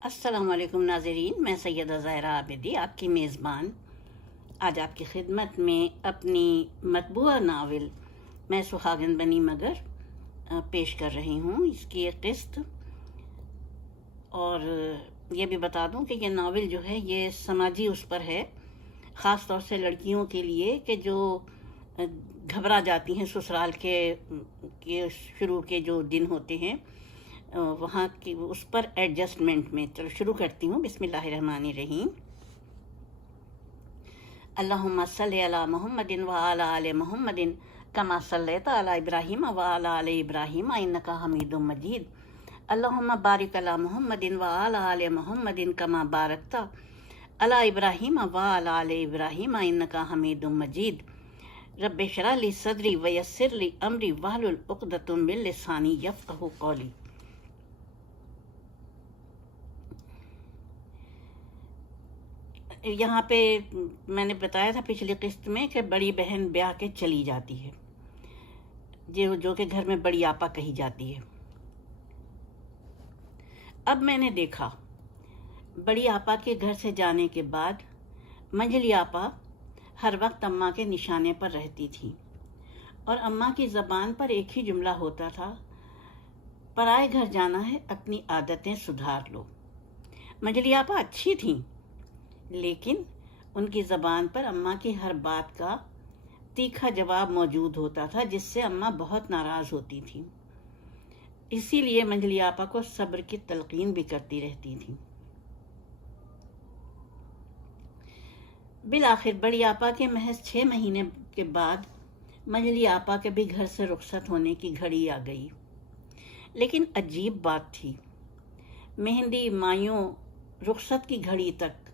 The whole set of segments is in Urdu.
السلام علیکم ناظرین، میں سیدہ زہرہ عابدی آپ کی میزبان۔ آج آپ کی خدمت میں اپنی مطبوعہ ناول، میں سہاگن بنی مگر پیش کر رہی ہوں۔ اس کی ایک قسط۔ اور یہ بھی بتا دوں کہ یہ ناول جو ہے، یہ سماجی اس پر ہے۔ خاص طور سے لڑکیوں کے لیے کہ جو گھبرا جاتی ہیں، سسرال کے شروع کے جو دن ہوتے ہیں۔ وہاں کی، اس پر ایڈجسٹمنٹ میں چلو شروع کرتی ہوں۔ بسم اللہ الرحمن الرحیم۔ اللہم صلی علی محمد و آل محمد کما صلیت علی ابراہیم و آل ابراہیم، انکا حمید مجید۔ اللہم بارک علی محمد و آل محمد کما بارکتا علی ابراہیم و آل ابراہیم، انکا حمید مجید۔ رب شرح لی صدری ویسر لی امری وحل العقدۃ من لسانی یفقہ قولی۔ یہاں پہ میں نے بتایا تھا پچھلی قسط میں کہ بڑی بہن بیاہ کے چلی جاتی ہے۔ جو جو کہ گھر میں بڑی آپا کہی جاتی ہے۔ اب میں نے دیکھا، بڑی آپا کے گھر سے جانے کے بعد منجلی آپا ہر وقت اماں کے نشانے پر رہتی تھی۔ اور اماں کی زبان پر ایک ہی جملہ ہوتا تھا، پرائے گھر جانا ہے، اپنی عادتیں سدھار لو۔ منجلی آپا اچھی تھیں۔ لیکن ان کی زبان پر اماں کی ہر بات کا تیکھا جواب موجود ہوتا تھا، جس سے اماں بہت ناراض ہوتی تھیں۔ اسی لیے منجلی آپا کو صبر کی تلقین بھی کرتی رہتی تھیں۔ بالآخر بڑی آپا کے محض چھ مہینے کے بعد منجلی آپا کے بھی گھر سے رخصت ہونے کی گھڑی آ گئی۔ لیکن عجیب بات تھی۔ مہندی مایوں رخصت کی گھڑی تک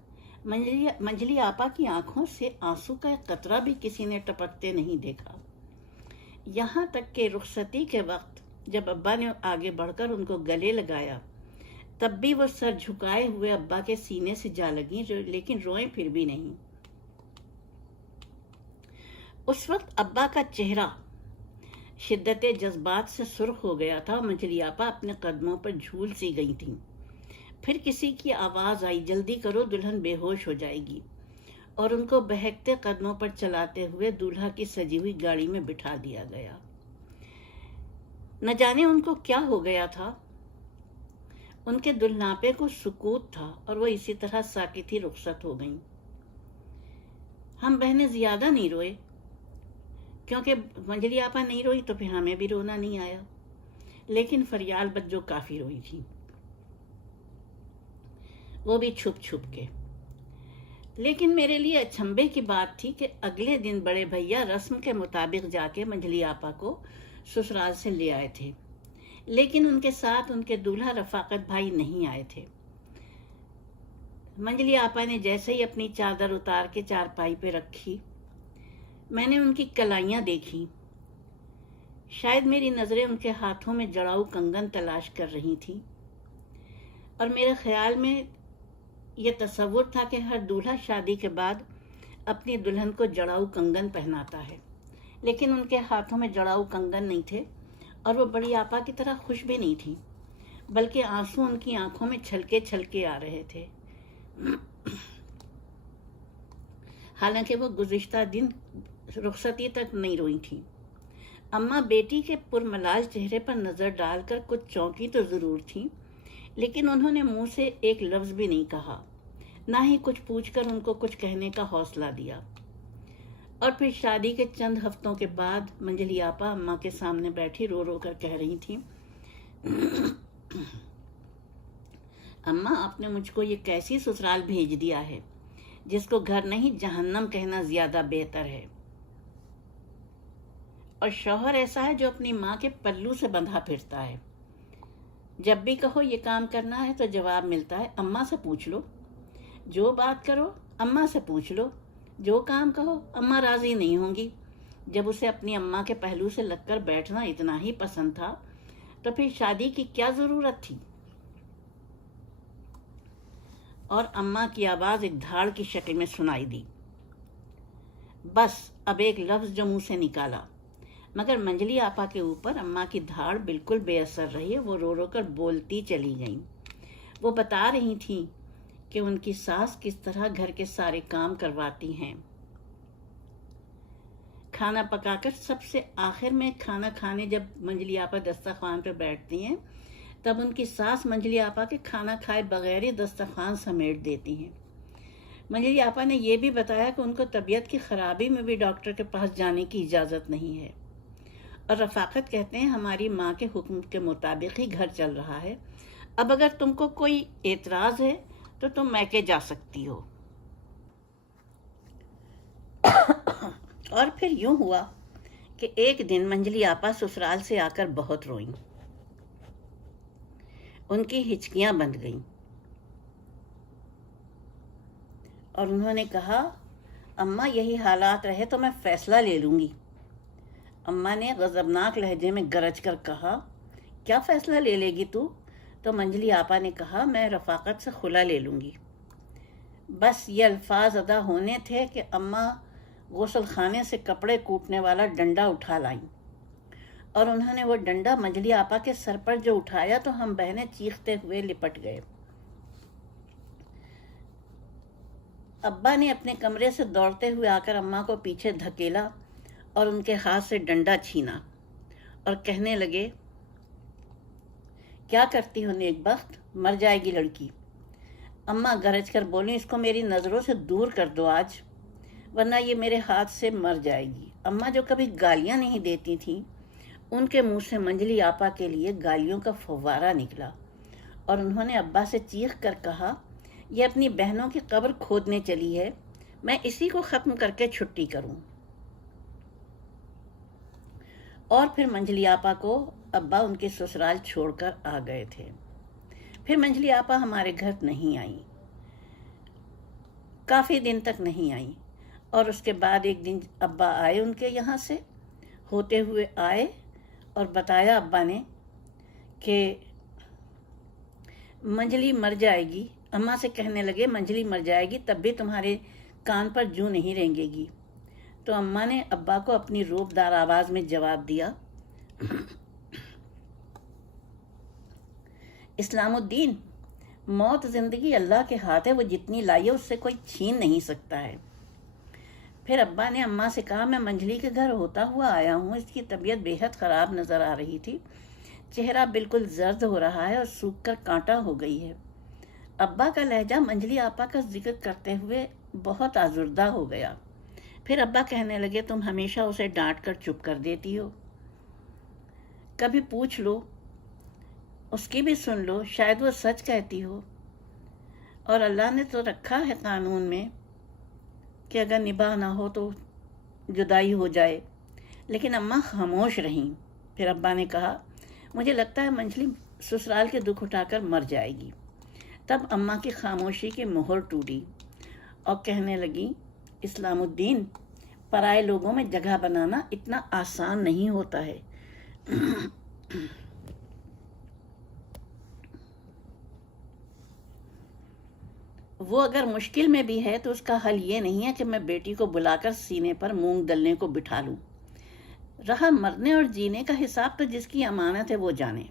منجلی منجلی آپا کی آنکھوں سے آنسو کا ایک قطرہ بھی کسی نے ٹپکتے نہیں دیکھا۔ یہاں تک کہ رخصتی کے وقت جب ابا نے آگے بڑھ کر ان کو گلے لگایا، تب بھی وہ سر جھکائے ہوئے ابا کے سینے سے جا لگیں لیکن روئیں پھر بھی نہیں۔ اس وقت ابا کا چہرہ شدت جذبات سے سرخ ہو گیا تھا، منجلی آپا اپنے قدموں پر جھول سی گئی تھیں۔ پھر کسی کی آواز آئی، جلدی کرو، دلہن بے ہوش ہو جائے گی۔ اور ان کو بہکتے قدموں پر چلاتے ہوئے دولہا کی سجی ہوئی گاڑی میں بٹھا دیا گیا۔ نہ جانے ان کو کیا ہو گیا تھا۔ ان کے دلناپے کو سکوت تھا اور وہ اسی طرح ساکت ہی رخصت ہو گئیں۔ ہم بہنیں زیادہ نہیں روئے۔ کیونکہ منجلی آپا نہیں روئی تو پھر ہمیں بھی رونا نہیں آیا۔ لیکن فریال بجو کافی روئی تھی وہ بھی چھپ چھپ کے۔ لیکن میرے لیے اچھمبے کی بات تھی کہ اگلے دن بڑے بھیا رسم کے مطابق جا کے منجلی آپا کو سسرال سے لے آئے تھے۔ لیکن ان کے ساتھ ان کے دولہا رفاقت بھائی نہیں آئے تھے۔ منجلی آپا نے جیسے ہی اپنی چادر اتار کے چار پائی پہ رکھی، میں نے ان کی کلائیاں دیکھی۔ شاید میری نظریں ان کے ہاتھوں میں جڑاؤ کنگن تلاش کر رہی تھی اور میرے خیال میں یہ تصور تھا کہ ہر دولہا شادی کے بعد اپنی دلہن کو جڑاؤ کنگن پہناتا ہے۔ لیکن ان کے ہاتھوں میں جڑاؤ کنگن نہیں تھے اور وہ بڑی آپا کی طرح خوش بھی نہیں تھی بلکہ آنسو ان کی آنکھوں میں چھلکے چھلکے آ رہے تھے۔ حالانکہ وہ گزشتہ دن رخصتی تک نہیں روئی تھی اماں بیٹی کے پرملاج چہرے پر نظر ڈال کر کچھ چونکی تو ضرور تھیں۔ لیکن انہوں نے منہ سے ایک لفظ بھی نہیں کہا۔ نہ ہی کچھ پوچھ کر ان کو کچھ کہنے کا حوصلہ دیا۔ اور پھر شادی کے چند ہفتوں کے بعد منجلی آپا اماں کے سامنے بیٹھی رو رو کر کہہ رہی تھی اماں، آپ نے مجھ کو یہ کیسی سسرال بھیج دیا ہے، جس کو گھر نہیں، جہنم کہنا زیادہ بہتر ہے۔ اور شوہر ایسا ہے جو اپنی ماں کے پلو سے بندھا پھرتا ہے۔ جب بھی کہو یہ کام کرنا ہے تو جواب ملتا ہے، اماں سے پوچھ لو۔ جو بات کرو، اماں سے پوچھ لو۔ جو کام کہو، اماں راضی نہیں ہوں گی۔ جب اسے اپنی اماں کے پہلو سے لگ کر بیٹھنا اتنا ہی پسند تھا، تو پھر شادی کی کیا ضرورت تھی؟ اور اماں کی آواز ایک دھاڑ کی شکل میں سنائی دی۔ بس، اب ایک لفظ جو منہ سے نکالا۔ مگر منجلی آپا کے اوپر اماں کی دھاڑ بالکل بے اثر رہی وہ رو رو کر بولتی چلی گئیں۔ وہ بتا رہی تھیں کہ ان کی ساس کس طرح گھر کے سارے کام کرواتی ہیں۔ کھانا پکا کر سب سے آخر میں کھانا کھانے جب منجلی آپا دسترخوان پہ بیٹھتی ہیں، تب ان کی ساس منجلی آپا کے کھانا کھائے بغیر ہی دسترخوان سمیٹ دیتی ہیں۔ منجلی آپا نے یہ بھی بتایا کہ ان کو طبیعت کی خرابی میں بھی ڈاکٹر کے پاس جانے کی اجازت نہیں ہے۔ اور رفاقت کہتے ہیں ہماری ماں کے حکم کے مطابق ہی گھر چل رہا ہے۔ اب اگر تم کو کوئی اعتراض ہے تو تم میکے جا سکتی ہو۔ اور پھر یوں ہوا کہ ایک دن منجلی آپا سسرال سے آ کر بہت روئیں۔ ان کی ہچکیاں بند گئیں۔ اور انہوں نے کہا، اماں، یہی حالات رہے تو میں فیصلہ لے لوں گی۔ اماں نے غضبناک لہجے میں گرج کر کہا، کیا فیصلہ لے لے گی تو؟ تو منجلی آپا نے کہا، میں رفاقت سے خلا لے لوں گی. بس یہ الفاظ ادا ہونے تھے کہ اماں غسل خانے سے کپڑے کوٹنے والا ڈنڈا اٹھا لائیں۔ اور انہوں نے وہ ڈنڈا منجلی آپا کے سر پر جو اٹھایا تو ہم بہنیں چیختے ہوئے لپٹ گئے۔ ابا نے اپنے کمرے سے دوڑتے ہوئے آ کر اماں کو پیچھے دھکیلا۔ اور ان کے ہاتھ سے ڈنڈا چھینا۔ اور کہنے لگے، کیا کرتی ہو نیک بخت؟ مر جائے گی لڑکی۔ اماں گرج کر بولیں، اس کو میری نظروں سے دور کر دو آج، ورنہ یہ میرے ہاتھ سے مر جائے گی۔ اماں جو کبھی گالیاں نہیں دیتی تھیں، ان کے منہ سے منجلی آپا کے لیے گالیوں کا فوارہ نکلا۔ اور انہوں نے ابا سے چیخ کر کہا، یہ اپنی بہنوں کی قبر کھودنے چلی ہے، میں اسی کو ختم کر کے چھٹی کروں۔ اور پھر منجلی آپا کو ابا ان کے سسرال چھوڑ کر آ گئے تھے۔ پھر منجلی آپا ہمارے گھر نہیں آئیں۔ کافی دن تک نہیں آئیں۔ اور اس کے بعد ایک دن ابا آئے ان کے یہاں سے، ہوتے ہوئے آئے اور بتایا ابا نے کہ منجلی مر جائے گی۔ اماں سے کہنے لگے، منجلی مر جائے گی، تب بھی تمہارے کان پر جو نہیں رہیں گی۔ تو اماں نے ابا کو اپنی روپ دار آواز میں جواب دیا، اسلام الدین، موت زندگی اللہ کے ہاتھ ہے، وہ جتنی لائی ہے اس سے کوئی چھین نہیں سکتا ہے۔ پھر ابا نے اماں سے کہا، میں منجلی کے گھر ہوتا ہوا آیا ہوں، اس کی طبیعت بے حد خراب نظر آ رہی تھی۔ چہرہ بالکل زرد ہو رہا ہے اور سوکھ کر کانٹا ہو گئی ہے۔ ابا کا لہجہ منجلی آپا کا ذکر کرتے ہوئے بہت آزردہ ہو گیا۔ پھر ابا کہنے لگے، تم ہمیشہ اسے ڈانٹ کر چپ کر دیتی ہو۔ کبھی پوچھ لو، اس کی بھی سن لو، شاید وہ سچ کہتی ہو۔ اور اللہ نے تو رکھا ہے قانون میں کہ اگر نباہ نہ ہو تو جدائی ہو جائے۔ لیکن اماں خاموش رہیں۔ پھر ابا نے کہا، مجھے لگتا ہے منجلی سسرال کے دکھ اٹھا کر مر جائے گی۔ تب اماں کی خاموشی کی مہر ٹوٹی اور کہنے لگی اسلام الدین۔ پرائے لوگوں میں جگہ بنانا اتنا آسان نہیں ہوتا ہے۔ وہ اگر مشکل میں بھی ہے تو اس کا حل یہ نہیں ہے کہ میں بیٹی کو بلا کر سینے پر مونگ دلنے کو بٹھا لوں۔ رہا مرنے اور جینے کا حساب تو جس کی امانت ہے وہ جانے۔